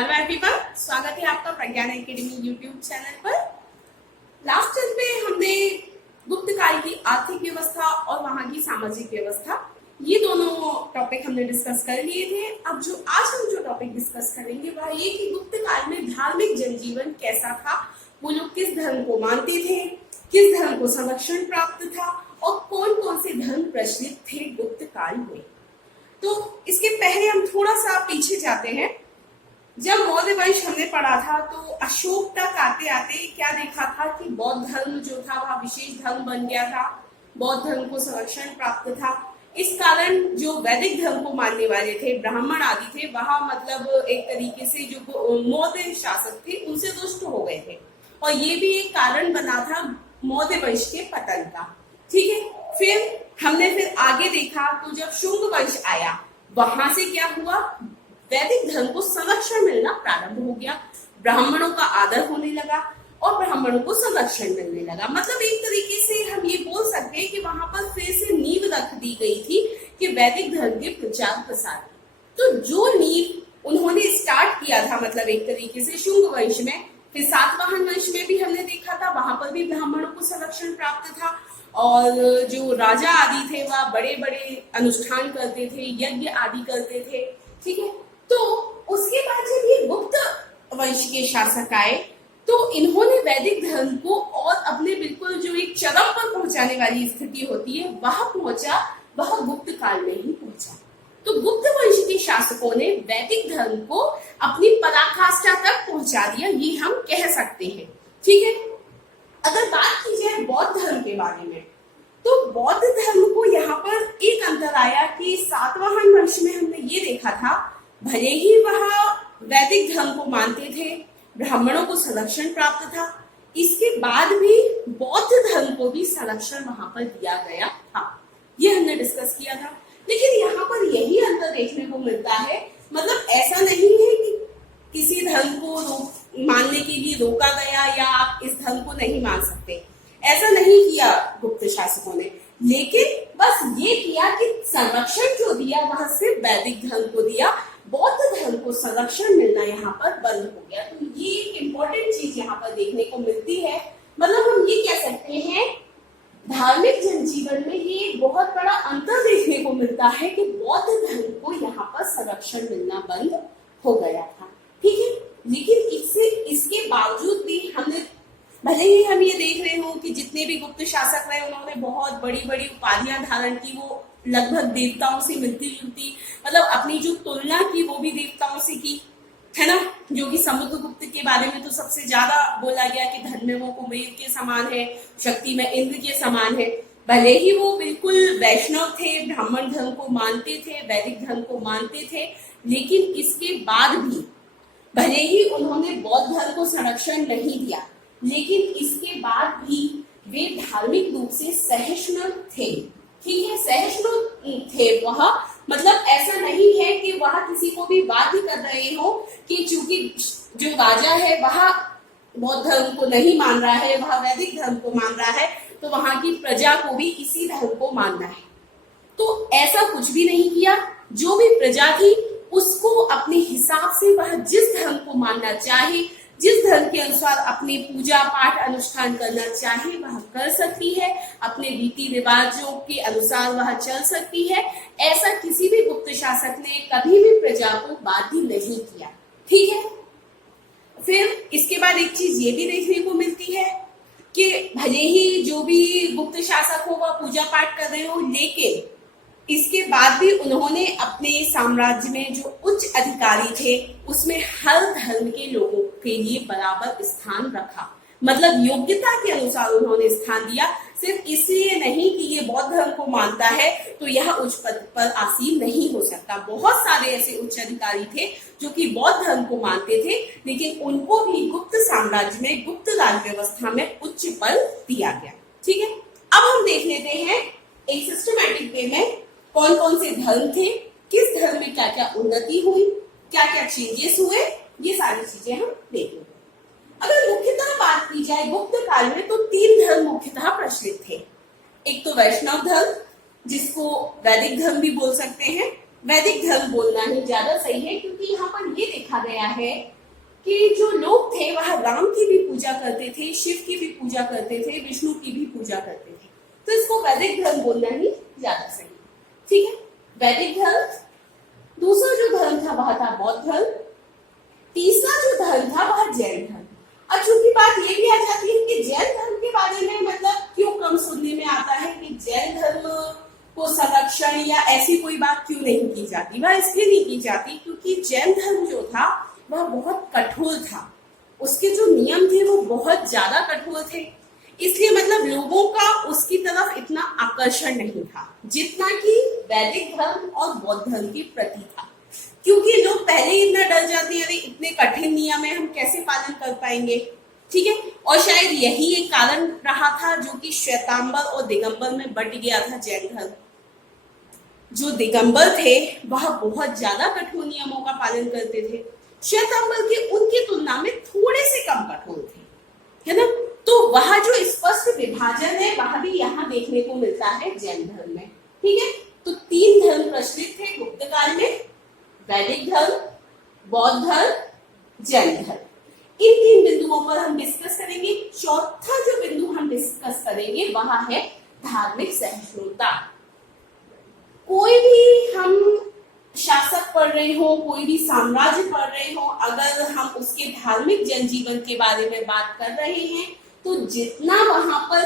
Hello everyone, स्वागत है आपका प्रज्ञान एकेडमी यूट्यूब चैनल पर। लास्ट टाइम पे हमने गुप्त काल की आर्थिक व्यवस्था और वहां की सामाजिक व्यवस्था, ये दोनों टॉपिक हमने डिस्कस कर लिए थे। अब आज हम जो टॉपिक डिस्कस करेंगे वह ये कि गुप्त काल में धार्मिक जनजीवन कैसा था, वो लोग किस धर्म को मानते थे, किस धर्म को संरक्षण प्राप्त था और कौन कौन से धर्म प्रचलित थे गुप्त काल में। तो इसके पहले हम थोड़ा सा पीछे जाते हैं। जब मौर्य वंश हमने पढ़ा था तो अशोक तक आते आते क्या देखा था कि बौद्ध धर्म जो था वह विशेष धर्म बन गया था, बौद्ध धर्म को संरक्षण प्राप्त था। इस कारण जो वैदिक धर्म को मानने वाले थे, ब्राह्मण आदि थे, वहां मतलब एक तरीके से जो मौर्य शासक थे उनसे रुष्ट हो गए थे और ये भी एक कारण बना था मौर्य वंश के पतन का। ठीक है, फिर हमने आगे देखा तो जब शुंग वंश आया वहां से क्या हुआ, वैदिक धर्म को संरक्षण मिलना प्रारंभ हो गया, ब्राह्मणों का आदर होने लगा और ब्राह्मणों को संरक्षण मिलने लगा। मतलब एक तरीके से हम ये बोल सकते हैं कि वहां पर फिर से नींव रख दी गई थी कि वैदिक धर्म के प्रचार प्रसार। तो जो नींव उन्होंने स्टार्ट किया था, मतलब एक तरीके से शुंग वंश में, फिर सातवाहन वंश में भी हमने देखा था, वहां पर भी ब्राह्मणों को संरक्षण प्राप्त था और जो राजा आदि थे वह बड़े बड़े अनुष्ठान करते थे, यज्ञ आदि करते थे। ठीक है, तो उसके बाद जब ये गुप्त वंश के शासक आए तो इन्होंने वैदिक धर्म को और अपने बिल्कुल जो एक चरम पर पहुंचाने वाली स्थिति होती है वह पहुंचा, वह गुप्त काल में ही पहुंचा। तो गुप्त वंश के शासकों ने वैदिक धर्म को अपनी पराकाष्ठा तक पहुंचा दिया, ये हम कह सकते हैं। ठीक है, अगर बात की जाए बौद्ध धर्म के बारे में तो बौद्ध धर्म को यहाँ पर एक अंतर आया कि सातवाहन वंश में हमने ये देखा था, भले ही वह वैदिक धर्म को मानते थे, ब्राह्मणों को संरक्षण प्राप्त था, इसके बाद भी बौद्ध धर्म को भी संरक्षण वहां पर दिया गया था, ये हमने डिस्कस किया था। लेकिन यहाँ पर यही अंतर देखने को मिलता है, मतलब ऐसा नहीं है कि किसी धर्म को मानने के लिए रोका गया या आप इस धर्म को नहीं मान सकते, ऐसा नहीं किया गुप्त शासकों ने, लेकिन बस ये किया कि संरक्षण जो दिया वह सिर्फ वैदिक धर्म को दिया, बौद्ध धर्म को संरक्षण मिलना यहाँ पर बंद हो गया। तो ये एक इम्पोर्टेंट चीज यहाँ पर देखने को मिलती है। मतलब हम ये कह सकते हैं धार्मिक जनजीवन में ये बहुत बड़ा अंतर देखने को मिलता है कि बौद्ध धर्म को यहाँ पर संरक्षण मिलना बंद हो गया था। ठीक है, लेकिन इसके बावजूद भी हमने, भले ही हम ये देख रहे हो कि जितने भी गुप्त शासक रहे उन्होंने बहुत बड़ी बड़ी उपाधियां धारण की, वो लगभग देवताओं से मिलती जुलती, मतलब अपनी जो तुलना की वो भी देवताओं से की, है ना। जो कि समुद्रगुप्त के बारे में तो सबसे ज्यादा बोला गया कि धन में वो कुबेर के समान है, शक्ति में इंद्र के समान है। भले ही वो बिल्कुल वैष्णव थे, ब्राह्मण धर्म को मानते थे, वैदिक धर्म को मानते थे, लेकिन इसके बाद भी भले ही उन्होंने बौद्ध धर्म को संरक्षण नहीं दिया, लेकिन इसके बाद भी वे धार्मिक रूप से सहिष्णु थे। ठीक है, सहिष्णु थे वह, मतलब ऐसा नहीं है कि वह किसी को भी बाध्य कर रहे हो कि चूंकि जो राजा है वह बौद्ध धर्म को नहीं मान रहा है, वह वैदिक धर्म को मान रहा है, तो वहां की प्रजा को भी इसी धर्म को मानना है। तो ऐसा कुछ भी नहीं किया, जो भी प्रजा थी उसको अपने हिसाब से वह जिस धर्म को मानना चाहे, जिस धर्म के अनुसार अपने पूजा पाठ अनुष्ठान करना चाहे वह कर सकती है, अपने रीति रिवाजों के अनुसार वह चल सकती है। ऐसा किसी भी गुप्त शासक ने कभी भी प्रजा को बाध्य नहीं किया। ठीक है, फिर इसके बाद एक चीज ये भी देखने को मिलती है कि भले ही जो भी गुप्त शासक हो वह पूजा पाठ कर रहे हो, लेकिन इसके बाद भी उन्होंने अपने साम्राज्य में जो उच्च अधिकारी थे उसमें हर धर्म के लोगों के लिए बराबर स्थान रखा, मतलब योग्यता के अनुसार उन्होंने स्थान दिया। सिर्फ इसलिए नहीं कि ये बौद्ध धर्म को मानता है तो यह उच्च पद पर आसीन नहीं हो सकता। बहुत सारे ऐसे उच्च अधिकारी थे जो कि बौद्ध धर्म को मानते थे, लेकिन उनको भी गुप्त साम्राज्य में, गुप्त राज व्यवस्था में उच्च पद दिया गया। ठीक है, अब हम देख लेते हैं एक सिस्टमैटिक वे में कौन कौन से धर्म थे, किस धर्म में क्या क्या उन्नति हुई, क्या क्या चेंजेस हुए, ये सारी चीजें हम देखेंगे। अगर मुख्यतः बात की जाए गुप्त काल में तो 3 धर्म मुख्यतः प्रचलित थे। एक तो वैष्णव धर्म, जिसको वैदिक धर्म भी बोल सकते हैं, वैदिक धर्म बोलना ही ज्यादा सही है, क्योंकि यहाँ पर ये देखा देखा गया है कि जो लोग थे वह राम की भी पूजा करते थे, शिव की भी पूजा करते थे, विष्णु की भी पूजा करते थे। तो इसको वैदिक धर्म बोलना ही ज्यादा सही। ठीक है, वैदिक धर्म। दूसरा जो धर्म था वह था बौद्ध धर्म। तीसरा जो धर्म था वह जैन धर्म। अब चूंकि बात ये भी आ जाती है कि जैन धर्म के बारे में मतलब क्यों कम सुनने में आता है कि जैन धर्म को संरक्षण या ऐसी कोई बात क्यों नहीं की जाती। वह इसलिए नहीं की जाती क्योंकि जैन धर्म जो था वह बहुत कठोर था, उसके जो नियम थे वो बहुत ज्यादा कठोर थे, इसलिए मतलब लोगों का उसकी तरफ इतना आकर्षण नहीं था जितना कि वैदिक धर्म और बौद्ध धर्म के प्रति था। क्योंकि लोग पहले ही इतना डर जाते हैं, अरे इतने कठिन नियम है, हम कैसे पालन कर पाएंगे। ठीक है, और शायद यही एक कारण रहा था जो कि श्वेतांबर और दिगंबर में बंट गया था जैन धर्म। जो दिगंबर थे वह बहुत ज्यादा कठोर नियमों का पालन करते थे, श्वेतांबर के उनकी तुलना में थोड़े से कम कठोर थे, है ना। तो वह जो स्पष्ट विभाजन है वह भी यहाँ देखने को मिलता है जैन धर्म में। ठीक है, तो 3 धर्म प्रचलित थे गुप्त काल में, वैदिक धर्म, बौद्ध धर्म, जैन धर्म। इन 3 बिंदुओं पर हम डिस्कस करेंगे। चौथा जो बिंदु हम डिस्कस करेंगे वह है धार्मिक सहिष्णुता। कोई भी हम शासक पढ़ रहे हो, कोई भी साम्राज्य पढ़ रहे हो, अगर हम उसके धार्मिक जनजीवन के बारे में बात कर रहे हैं तो जितना वहां पर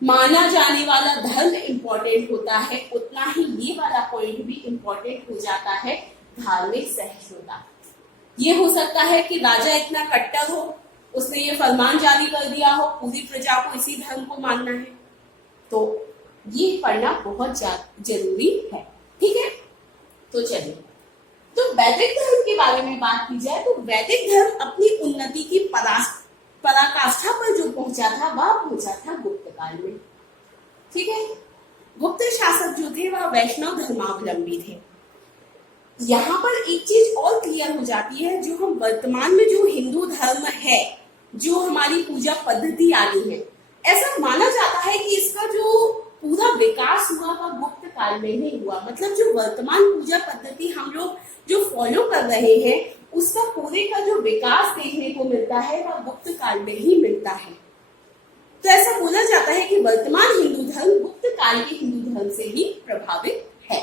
माना जाने वाला धर्म इंपॉर्टेंट होता है उतना ही ये वाला पॉइंट भी इंपॉर्टेंट हो जाता है, धार्मिक सहिष्णुता। ये हो सकता है कि राजा इतना कट्टर हो, उसने ये फरमान जारी कर दिया हो पूरी प्रजा को इसी धर्म को मानना है, तो ये पढ़ना बहुत जरूरी है। ठीक है, तो चलिए, तो वैदिक धर्म के बारे में बात की जाए तो वैदिक धर्म अपनी उन्नति की पराकाष्ठा पर जो पहुंचा था वह पहुंचा था गुप्त काल में। ठीक है, गुप्त शासक जो थे वह वैष्णव धर्मावलंबी थे। यहाँ पर एक चीज और क्लियर हो जाती है, जो हम वर्तमान में जो हिंदू धर्म है, जो हमारी पूजा पद्धति आदि है, ऐसा माना जाता है कि इसका जो पूरा विकास हुआ वह गुप्त काल में ही हुआ। मतलब जो वर्तमान पूजा पद्धति हम लोग जो फॉलो कर रहे हैं उसका पूरे का जो विकास देखने को मिलता है वह गुप्त काल में ही मिलता है। तो ऐसा बोला जाता है कि वर्तमान हिंदू धर्म गुप्त काल के हिंदू धर्म से ही प्रभावित है।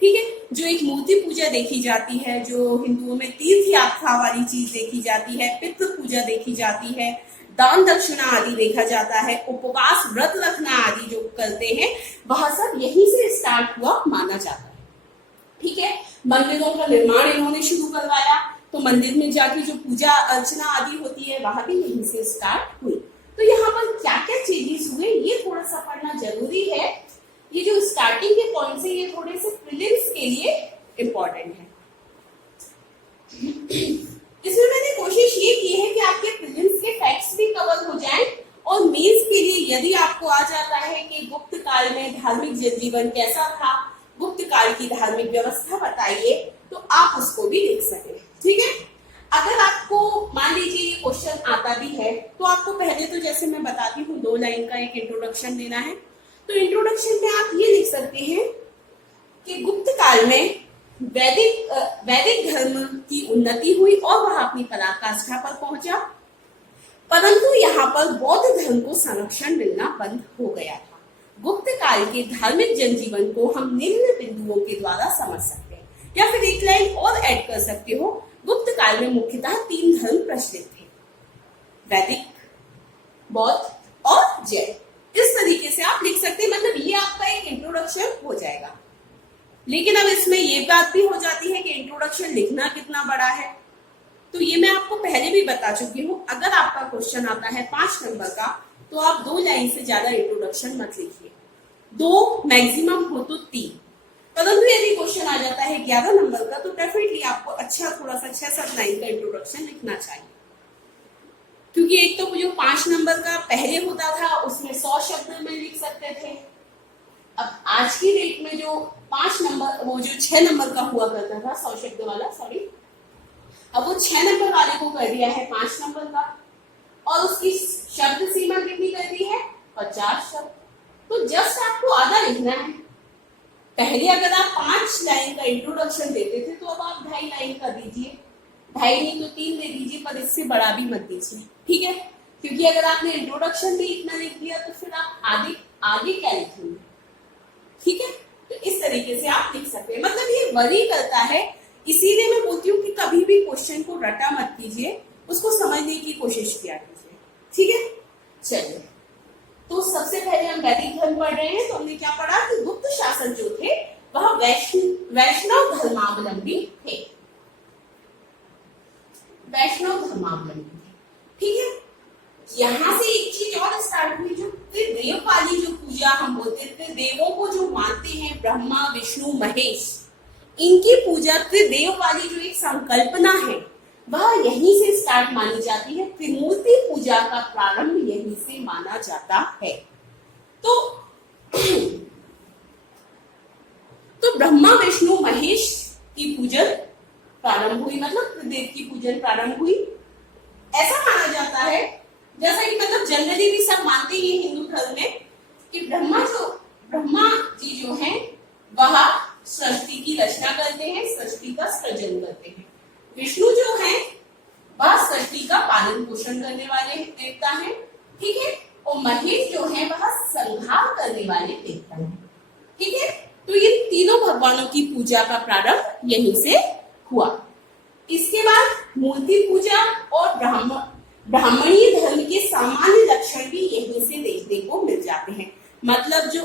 ठीक है, जो एक मूर्ति पूजा देखी जाती है, जो हिंदुओं में तीर्थ यात्रा वाली चीज देखी जाती है, पितृ पूजा देखी जाती है, दान दक्षिणा आदि देखा जाता है, उपवास व्रत रखना आदि जो करते हैं वह सब यहीं से स्टार्ट हुआ माना जाता है। ठीक है, मंदिरों का निर्माण इन्होंने शुरू करवाया, तो मंदिर में जाके जो पूजा अर्चना आदि होती है वह भी यहीं से स्टार्ट हुई। तो यहाँ पर क्या क्या चेंजेस हुए ये थोड़ा सा पढ़ना जरूरी है। ये जो स्टार्टिंग के पॉइंट है ये थोड़े से प्रीलिम्स के लिए इम्पोर्टेंट है। इसमें मैंने कोशिश ये की है कि आपके प्रीलिम्स के फैक्ट्स भी कवर हो जाएं और मेंस के लिए यदि आपको आ जाता है कि गुप्त काल में धार्मिक जनजीवन कैसा था, गुप्त काल की धार्मिक व्यवस्था बताइए, तो आप उसको भी लिख सकें। ठीक है, अगर आपको मान लीजिए ये क्वेश्चन आता भी है तो आपको पहले तो जैसे मैं बताती हूँ 2 लाइन का एक इंट्रोडक्शन देना है। तो इंट्रोडक्शन में आप ये लिख सकते हैं कि गुप्त काल में वैदिक धर्म की उन्नति हुई और वह अपनी पराकाष्ठा पर पहुंचा, परंतु यहाँ पर बौद्ध धर्म को संरक्षण मिलना बंद हो गया था। गुप्त काल के धार्मिक जनजीवन को हम निम्न बिंदुओं के द्वारा समझ सकते हैं, या फिर एक लाइन और ऐड कर सकते हो, गुप्त काल में मुख्यतः 3 धर्म प्रचलित थे, वैदिक, बौद्ध और जैन। इस तरीके से आप लिख सकते हैं, मतलब ये आपका एक इंट्रोडक्शन हो जाएगा। लेकिन अब इसमें ये बात भी हो जाती है कि इंट्रोडक्शन लिखना कितना बड़ा है, तो ये मैं आपको पहले भी बता चुकी हूँ। अगर आपका क्वेश्चन आता है 5 नंबर का तो आप 2 लाइन से ज्यादा इंट्रोडक्शन मत लिखिए, 2 मैक्सिमम हो तो 3। परंतु यदि क्वेश्चन आ जाता है 11 नंबर का तो डेफिनेटली आपको अच्छा थोड़ा सा 6-7 लाइन का इंट्रोडक्शन लिखना चाहिए, क्योंकि एक तो जो 5 नंबर का पहले होता था उसमें 100 शब्द में लिख सकते थे। अब आज की डेट में जो 5 नंबर, वो जो 6 नंबर का हुआ करता था 100 शब्द वाला, सॉरी, अब वो 6 नंबर वाले को कर दिया है 5 नंबर का, और उसकी शब्द सीमा कितनी कर दी है 50 शब्द। तो जस्ट आपको आधा लिखना है। पहले अगर आप 5 लाइन का इंट्रोडक्शन देते थे तो अब आप 2.5 लाइन का दीजिए, 2.5 नहीं तो 3 दे दीजिए, पर इससे बड़ा भी मत दीजिए, ठीक है? क्योंकि अगर आपने इंट्रोडक्शन में इतना लिख दिया तो फिर आप आगे आगे क्या लिखेंगे, ठीक है? तो इस तरीके से आप लिख सकते हैं। मतलब ये वरी करता है, इसीलिए मैं बोलती हूँ कि कभी भी क्वेश्चन को रटा मत कीजिए, उसको समझने की कोशिश किया कीजिए, ठीक है? चलिए, तो सबसे पहले हम वैदिक धर्म पढ़ रहे हैं। तो हमने क्या पढ़ा कि गुप्त शासक जो थे वह वैष्णव धर्मावलंबी थे, वैष्णव धर्मावलंबी थे, ठीक है? यहाँ से एक चीज और स्टार्ट हुई, जो त्रिदेव वाली जो पूजा हम बोलते हैं, देवों को जो मानते हैं, ब्रह्मा विष्णु महेश, इनकी पूजा त्रिदेव वाली जो एक संकल्पना है वह यहीं से स्टार्ट मानी जाती है। त्रिमूर्ति पूजा का प्रारंभ यहीं से माना जाता है। तो ब्रह्मा विष्णु महेश की पूजन प्रारंभ हुई, मतलब त्रिदेव की पूजन प्रारंभ हुई, ऐसा माना जाता है। जैसा कि मतलब जनरली भी सब मानते ही हिंदू धर्म में कि ब्रह्मा जी जो हैं वह सृष्टि की रचना करते हैं, सृष्टि का सृजन करते हैं। विष्णु जो हैं वह सृष्टि का पालन पोषण करने वाले देवता हैं, ठीक है? और महेश जो है वह संहार करने वाले देवता हैं, ठीक है? तो ये तीनों भगवानों की पूजा का प्रारंभ यहीं से हुआ। इसके बाद मूर्ति पूजा और ब्राह्मणीय धर्म के सामान्य लक्षण भी यहीं से देखने को मिल जाते हैं। मतलब जो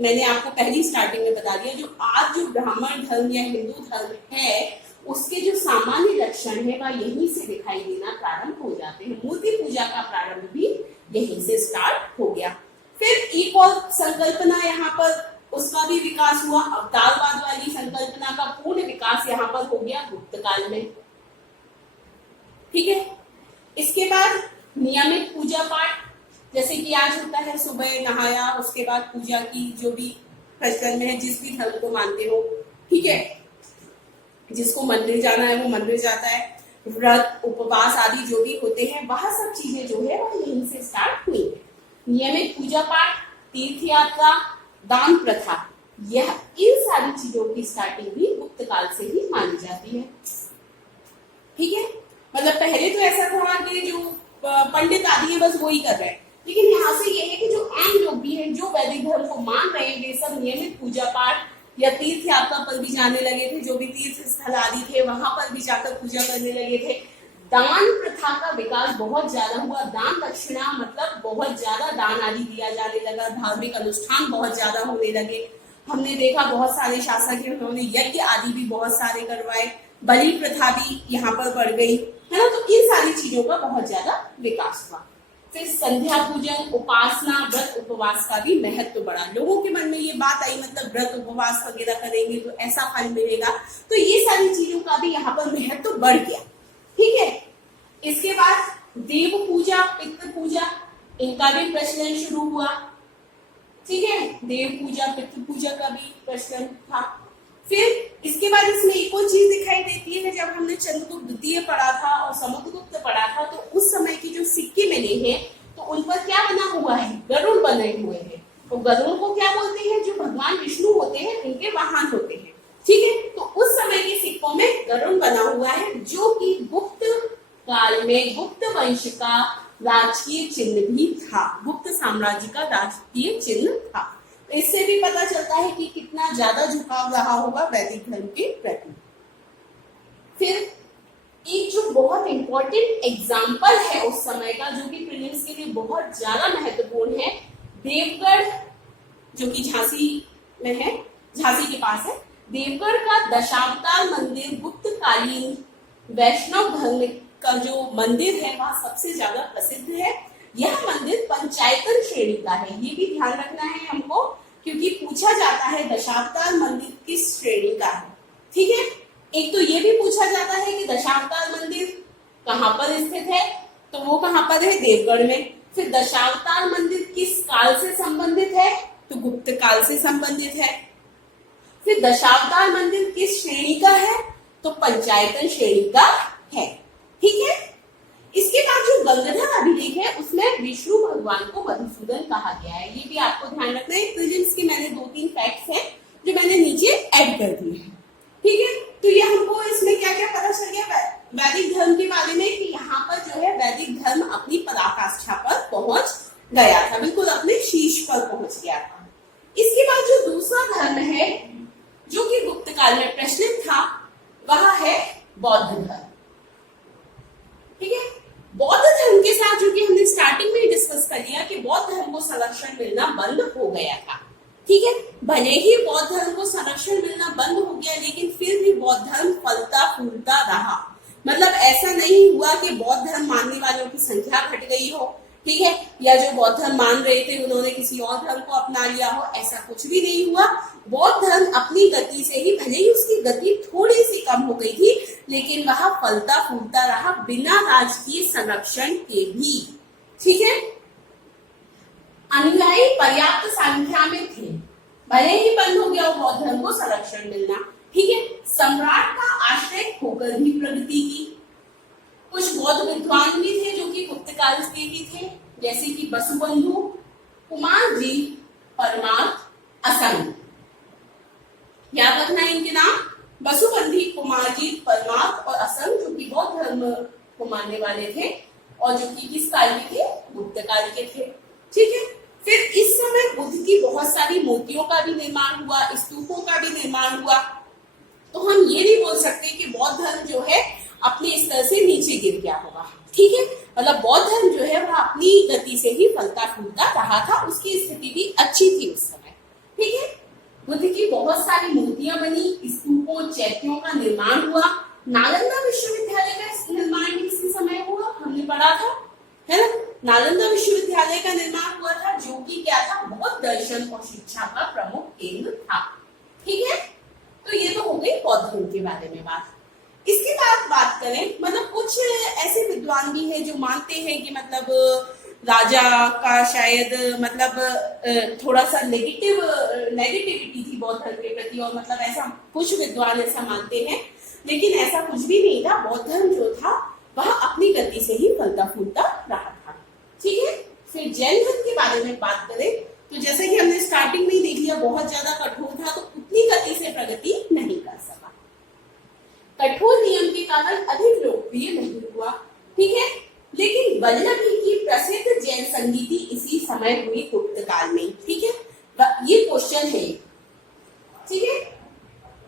मैंने आपको पहली स्टार्टिंग में बता दिया, जो आज जो ब्राह्मण धर्म या हिंदू धर्म है उसके जो सामान्य लक्षण है वह यहीं से दिखाई देना प्रारंभ हो जाते हैं। मूर्ति पूजा का प्रारंभ भी यहीं से स्टार्ट हो गया। फिर एक और संकल्पना यहाँ पर उसका भी विकास हुआ, अवतारवाद वाली संकल्पना का पूर्ण विकास यहाँ पर हो गया गुप्त काल में, ठीक है? इसके बाद नियमित पूजा पाठ, जैसे कि आज होता है, सुबह नहाया उसके बाद पूजा की, जो भी प्रचलन में है, जिस भी धर्म को मानते हो, ठीक है? जिसको मंदिर जाना है वो मंदिर जाता है। व्रत उपवास आदि जो भी होते हैं वह सब चीजें जो है वह यहीं से स्टार्ट हुई है। नियमित पूजा पाठ, तीर्थ यात्रा, दान प्रथा, यह इन सारी चीजों की स्टार्टिंग भी गुप्त काल से ही मानी जाती है, ठीक है? मतलब पहले तो ऐसा था कि जो पंडित आदि है बस वही कर रहे हैं, लेकिन यहाँ से ये है कि जो आम लोग भी हैं, जो वैदिक धर्म को मान रहे हैं, वे सब नियमित पूजा पाठ या तीर्थ यात्रा पर भी जाने लगे थे। जो भी तीर्थ स्थल आदि थे वहां पर भी जाकर पूजा करने लगे थे। दान प्रथा का विकास बहुत ज्यादा हुआ। दान दक्षिणा मतलब बहुत ज्यादा दान आदि दिया जाने लगा। धार्मिक अनुष्ठान बहुत ज्यादा होने लगे। हमने देखा बहुत सारे शासक हैं, उन्होंने यज्ञ आदि भी बहुत सारे करवाए। बलि प्रथा भी यहाँ पर बढ़ गई, है ना? तो इन सारी चीजों का बहुत ज्यादा विकास हुआ। फिर संध्या पूजन, उपासना, व्रत उपवास का भी महत्व बढ़ा। लोगों के मन में ये बात आई, मतलब व्रत उपवास वगैरह करेंगे तो ऐसा फल मिलेगा, तो ये सारी चीजों का भी यहाँ पर महत्व बढ़ गया, ठीक है? इसके बाद देव पूजा, पितृ पूजा, इनका भी प्रचलन शुरू हुआ, ठीक है? देव पूजा, पितृ पूजा का भी प्रचलन था। फिर इसके बाद इसमें एक और चीज दिखाई देती है, जब हमने चंद्रगुप्त द्वितीय पढ़ा था और समुद्रगुप्त पढ़ा था, तो उस समय की जो सिक्के मिले हैं तो उन पर क्या बना हुआ है? गरुड़ बने हुए हैं। तो गरुड़ को क्या बोलते हैं? जो भगवान विष्णु होते हैं उनके वाहन होते हैं, ठीक है? तो उस समय के सिक्कों में गरुड़ बना हुआ है, जो कि गुप्त काल में गुप्त वंश का राजकीय चिन्ह भी था, गुप्त साम्राज्य का राजकीय चिन्ह था। इससे भी पता चलता है कि कितना ज्यादा झुकाव रहा होगा वैदिक धर्म के प्रति। फिर एक जो बहुत इंपॉर्टेंट एग्जाम्पल है उस समय का, जो कि प्रीलिम्स के लिए बहुत ज्यादा महत्वपूर्ण है, देवगढ़, जो कि झांसी में है, झांसी के पास है। देवगढ़ का दशावतार मंदिर गुप्त कालीन वैष्णव धर्म का जो मंदिर है वह सबसे ज्यादा प्रसिद्ध है। यह मंदिर पंचायतन श्रेणी का है, ये भी ध्यान रखना है हमको, क्योंकि पूछा जाता है दशावतार मंदिर किस श्रेणी का है, ठीक है? एक तो ये भी पूछा जाता है कि दशावतार मंदिर कहाँ पर स्थित है, तो वो कहाँ पर है? देवगढ़ में। फिर दशावतार मंदिर किस काल से संबंधित है? तो गुप्त काल से संबंधित है। फिर दशावतार मंदिर किस श्रेणी का है? तो पंचायतन श्रेणी का है, ठीक है? इसके बाद जो गंगाधर अभिलेख है उसमें विष्णु भगवान को मधुसूदन कहा गया है, ये भी आपको ध्यान रखना है। प्रीलिम्स के मैंने 2-3 फैक्ट्स हैं जो मैंने नीचे ऐड कर दिए हैं, ठीक है? तो ये हमको इसमें क्या क्या पता चल गया? था वह है बौद्ध धर्म। ठीक है, बौद्ध धर्म के साथ जो कि हमने स्टार्टिंग में ही डिस्कस कर लिया कि बौद्ध धर्म को संरक्षण मिलना बंद हो गया था। ठीक है, भले ही बौद्ध धर्म को संरक्षण मिलना बंद हो गया, लेकिन फिर भी बौद्ध धर्म फलता फूलता रहा। मतलब ऐसा नहीं हुआ कि बौद्ध धर्म मानने वालों की संख्या घट गई हो, ठीक है, या जो बौद्ध धर्म मान रहे थे उन्होंने किसी और धर्म को अपना लिया हो, ऐसा कुछ भी नहीं हुआ। बौद्ध धर्म अपनी गति से ही, भले ही उसकी गति थोड़ी सी कम हो गई थी, लेकिन वह फलता फूलता रहा बिना राजकीय संरक्षण के भी। ठीक है, अनुयायी पर्याप्त संख्या में थे, भले ही बंद हो गया बौद्ध धर्म को संरक्षण मिलना। ठीक है, सम्राट का आश्रय होकर भी प्रगति की। कुछ बौद्ध विद्वान भी थे जो कि गुप्त काल के ही थे, जैसे कि वसुबंधु, कुमारजी, परमार्थ, असंग। याद रखना इनके नाम, वसुबंधी, कुमारजी, परमार्थ और असंग, जो कि बौद्ध धर्म को मानने वाले थे और जो कि किस काल के थे, गुप्त काल के थे। ठीक है, फिर इस समय बुद्ध की बहुत सारी मूर्तियों का भी निर्माण हुआ, स्तूपों का भी निर्माण हुआ। तो हम ये नहीं बोल सकते कि बौद्ध धर्म जो है अपने स्तर से नीचे गिर गया होगा। ठीक है, मतलब बौद्ध धर्म जो है वह अपनी गति से ही फलता फूलता रहा था, उसकी स्थिति भी अच्छी थी उस समय। ठीक है, बुद्ध की बहुत सारी मूर्तियां बनी, स्तूपों, चैत्यों का निर्माण हुआ। नालंदा विश्वविद्यालय का निर्माण भी इसी समय हुआ, हमने पढ़ा था, है ना। नालंदा विश्वविद्यालय का निर्माण हुआ था, जो कि क्या था, बौद्ध दर्शन और शिक्षा का प्रमुख केंद्र था। ठीक है, तो ये तो हो गई बौद्ध धर्म के बारे में बात। इसके बाद बात करें, मतलब कुछ ऐसे विद्वान भी हैं जो मानते हैं कि मतलब राजा का शायद मतलब थोड़ा सा नेगेटिविटी थी बौद्ध धर्म के प्रति, और मतलब ऐसा कुछ विद्वान ऐसा मानते हैं, लेकिन ऐसा कुछ भी नहीं था। बौद्ध धर्म जो था वह अपनी गति से ही फलता फूलता रहा था। ठीक है, फिर जैन धर्म के बारे में बात करें तो जैसे कि हमने स्टार्टिंग में ही देख लिया, बहुत ज्यादा कठोर था, तो उतनी गति से प्रगति नहीं कर सका। कठोर नियम के कारण अधिक लोकप्रिय नहीं हुआ। ठीक है, लेकिन वल्लभी की प्रसिद्ध जैन संगीति इसी समय हुई, गुप्त काल में। ठीक है, ये क्वेश्चन है। ठीक है,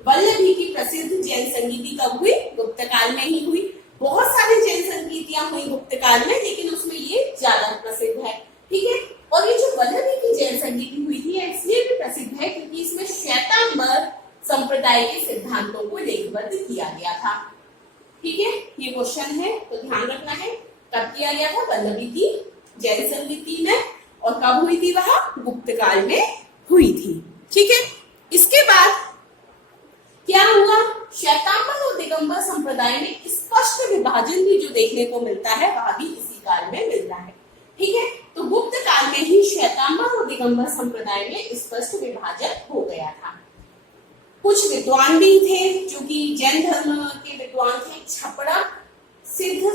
वल्लभी की प्रसिद्ध जैन संगीति कब हुई, गुप्त काल में ही हुई। बहुत सारी जैन संगीतियां हुई गुप्त काल में, लेकिन उसमें ये ज्यादा प्रसिद्ध है। ठीक है, और ये जो वल्लभी की जैन संगीति हुई थी इसलिए भी प्रसिद्ध है क्योंकि इसमें श्वेतांबर संप्रदाय के सिद्धांतों को लेखबद्ध किया गया था। ठीक है, ये क्वेश्चन है तो ध्यान रखना है, कब किया गया था, वल्लभी की जैन संगीति में, और कब हुई थी, वह गुप्त काल में हुई थी। ठीक है, इसके बाद क्या हुआ, श्वेतांबर और दिगंबर संप्रदाय में स्पष्ट विभाजन भी जो देखने को मिलता है वह भी इसी काल में मिलता है। ठीक है, तो गुप्त काल में ही श्वेतांबर और दिगंबर संप्रदाय में स्पष्ट विभाजन हो गया था। कुछ विद्वान भी थे जो कि जैन धर्म के विद्वान थे, छपड़ा, सिद्ध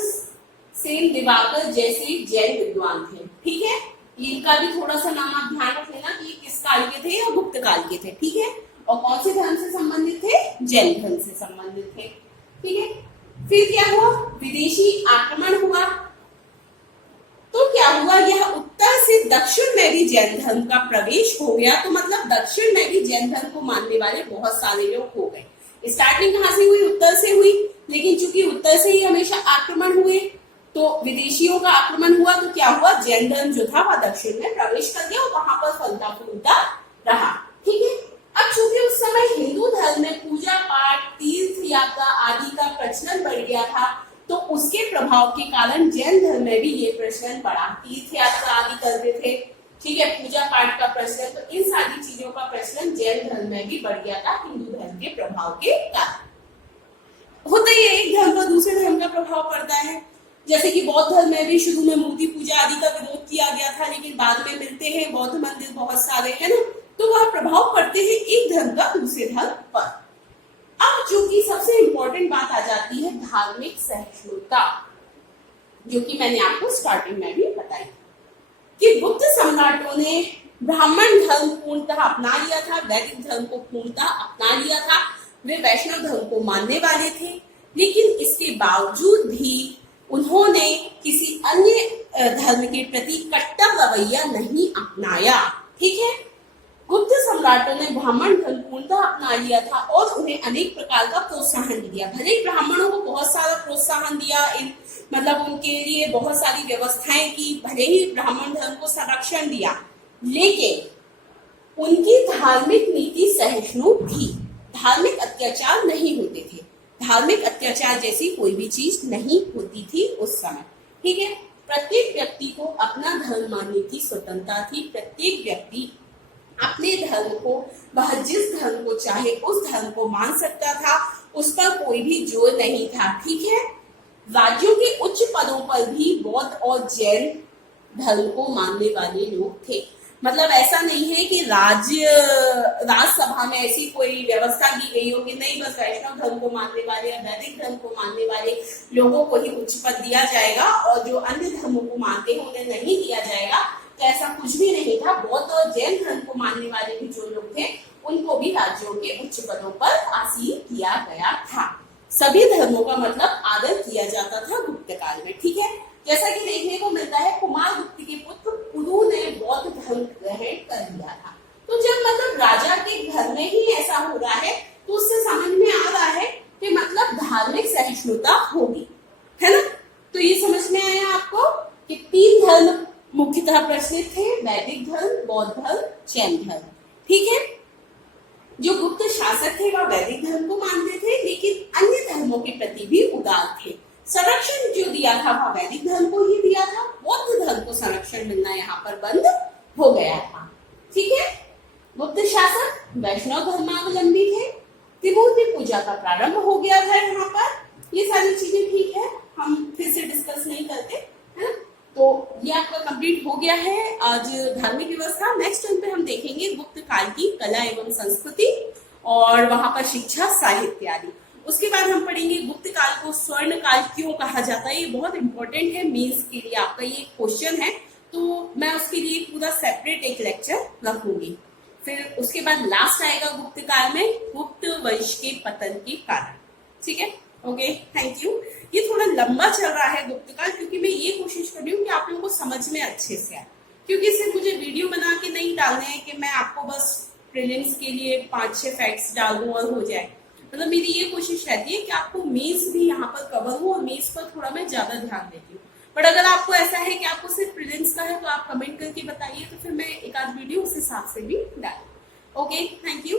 सेन, दिवाकर जैसे जैन विद्वान थे। ठीक है, इनका भी थोड़ा सा नाम आप ध्यान रख लेना कि किस काल के थे या गुप्त काल के थे। ठीक है, और कौन से धर्म से संबंधित थे, जैन धर्म से संबंधित थे। ठीक है, फिर क्या हुआ, विदेशी आक्रमण हुआ। तो क्या हुआ, यह उत्तर से दक्षिण में भी जैन धर्म का प्रवेश हो गया। तो मतलब दक्षिण में भी जैन धर्म को मानने वाले बहुत सारे लोग हो गए। स्टार्टिंग कहां से हुई, उत्तर से हुई, लेकिन चूंकि उत्तर से ही हमेशा आक्रमण हुए तो विदेशियों का आक्रमण हुआ, तो क्या हुआ, जैन धर्म जो था वह दक्षिण में प्रवेश कर गया और वहां पर फलता फूलता रहा। ठीक है, अब चूंकि उस समय हिंदू धर्म में पूजा पाठ, तीर्थ यात्रा आदि का प्रचलन बढ़ गया था, तो उसके प्रभाव के कारण जैन धर्म में भी ये प्रचलन बढ़ा। तीर्थ यात्रा आदि करते थे, ठीक है, पूजा पाठ का प्रचलन, तो इन सारी चीजों का प्रचलन जैन धर्म में भी बढ़ गया था हिंदू धर्म के प्रभाव के कारण। होता ही एक धर्म पर दूसरे धर्म का प्रभाव पड़ता है। जैसे कि बौद्ध धर्म में भी शुरू में मूर्ति पूजा आदि का विरोध किया गया था, लेकिन बाद में मिलते हैं बौद्ध मंदिर बहुत सारे, है ना, तो वह प्रभाव पड़ते हैं एक धर्म का दूसरे धर्म पर। अब जो कि सबसे इंपॉर्टेंट बात आ जाती है धार्मिक सहिष्णुता, जो कि मैंने आपको स्टार्टिंग में भी बताई कि गुप्त सम्राटों ने ब्राह्मण धर्म पूर्णतः अपना लिया था, वैदिक धर्म को पूर्णतः अपना लिया था, वे वैष्णव धर्म को मानने वाले थे, लेकिन इसके बावजूद भी उन्होंने किसी अन्य धर्म के प्रति कट्टर रवैया नहीं अपनाया। ठीक है, गुप्त सम्राटों ने ब्राह्मण धर्म पूर्णतः अपना लिया था और उन्हें अनेक प्रकार का प्रोत्साहन दिया। भले ही ब्राह्मणों को बहुत सारा प्रोत्साहन दिया, मतलब उनके लिए बहुत सारी व्यवस्थाएं की, भले ही ब्राह्मण धर्म को संरक्षण दिया, लेकिन उनकी धार्मिक नीति सहिष्णु थी। धार्मिक अत्याचार नहीं होते थे। धार्मिक अत्याचार जैसी कोई भी चीज नहीं होती थी उस समय। ठीक है, प्रत्येक व्यक्ति को अपना धर्म मानने की स्वतंत्रता थी। प्रत्येक व्यक्ति अपने धर्म को, वह जिस धर्म को चाहे उस धर्म को मान सकता था, उस पर कोई भी जोर नहीं था। ठीक है, राज्यों के उच्च पदों पर भी बौद्ध और जैन धर्म को मानने वाले लोग थे। मतलब ऐसा नहीं है कि राज्यसभा में ऐसी कोई व्यवस्था की गई हो कि नहीं, बस वैष्णव धर्म को मानने वाले या वैदिक धर्म को मानने वाले लोगों को ही उच्च पद दिया जाएगा और जो अन्य धर्मों को मानते हैं उन्हें नहीं दिया जाएगा। तो ऐसा कुछ भी नहीं था। बौद्ध और जैन धर्म को मानने वाले भी जो लोग थे उनको भी राज्यों के उच्च पदों पर आसीन किया गया था। सभी धर्मों का मतलब आदर किया जाता था गुप्त काल में। ठीक है, जैसा कि देखने को मिलता है कुमार गुप्त के पुत्र पुरु ने बौद्ध धर्म ग्रहण कर लिया था। तो जब मतलब राजा के घर में ही ऐसा हो रहा है तो उससे समझ में आ रहा है कि मतलब धार्मिक सहिष्णुता होगी, है ना। तो ये समझ में आया आपको कि 3 धर्म मुख्यतः प्रचलित थे, वैदिक धर्म, बौद्ध धर्म, जैन धर्म। ठीक है, जो गुप्त शासक थे वह वैदिक धर्म को मानते थे, लेकिन अन्य धर्मों के प्रति भी उदार थे। संरक्षण जो दिया था वह वैदिक धर्म को ही दिया था। बौद्ध धर्म को संरक्षण मिलना यहाँ पर बंद हो गया था। ठीक है, गुप्त शासक वैष्णव धर्मावलंबी थे। त्रिमूर्ति पूजा का प्रारंभ हो गया था यहाँ पर। ये सारी चीजें ठीक है, हम फिर से डिस्कस नहीं करते, है ना। तो ये आपका कंप्लीट हो गया है आज धार्मिक व्यवस्था। नेक्स्ट टाइम पे हम देखेंगे गुप्त काल की कला एवं संस्कृति और वहां पर शिक्षा, साहित्य आदि। उसके बाद हम पढ़ेंगे गुप्त काल को स्वर्ण काल क्यों कहा जाता है। ये बहुत इंपॉर्टेंट है मेंस के लिए, आपका ये क्वेश्चन है, तो मैं उसके लिए पूरा सेपरेट एक लेक्चर रखूंगी। फिर उसके बाद लास्ट आएगा गुप्त काल में गुप्त वंश के पतन के कारण। ठीक है, ओके, थैंक यू। ये थोड़ा लंबा चल रहा है गुप्त काल, क्योंकि मैं ये कोशिश कर रही हूँ कि आप लोगों को समझ में अच्छे से आए, क्योंकि सिर्फ मुझे वीडियो बना के नहीं डालने हैं कि मैं आपको बस प्रीलिम्स के लिए 5-6 फैक्ट्स डाल दूं और हो जाए। मतलब मेरी ये कोशिश रहती है कि आपको मेंस भी यहाँ पर कवर हो और मेंस पर थोड़ा मैं ज्यादा ध्यान देती हूँ। बट अगर आपको ऐसा है कि आपको सिर्फ प्रीलिम्स का है तो आप कमेंट करके बताइए, तो फिर मैं एक आध वीडियो उस हिसाब से भी डालूं। Okay, thank you.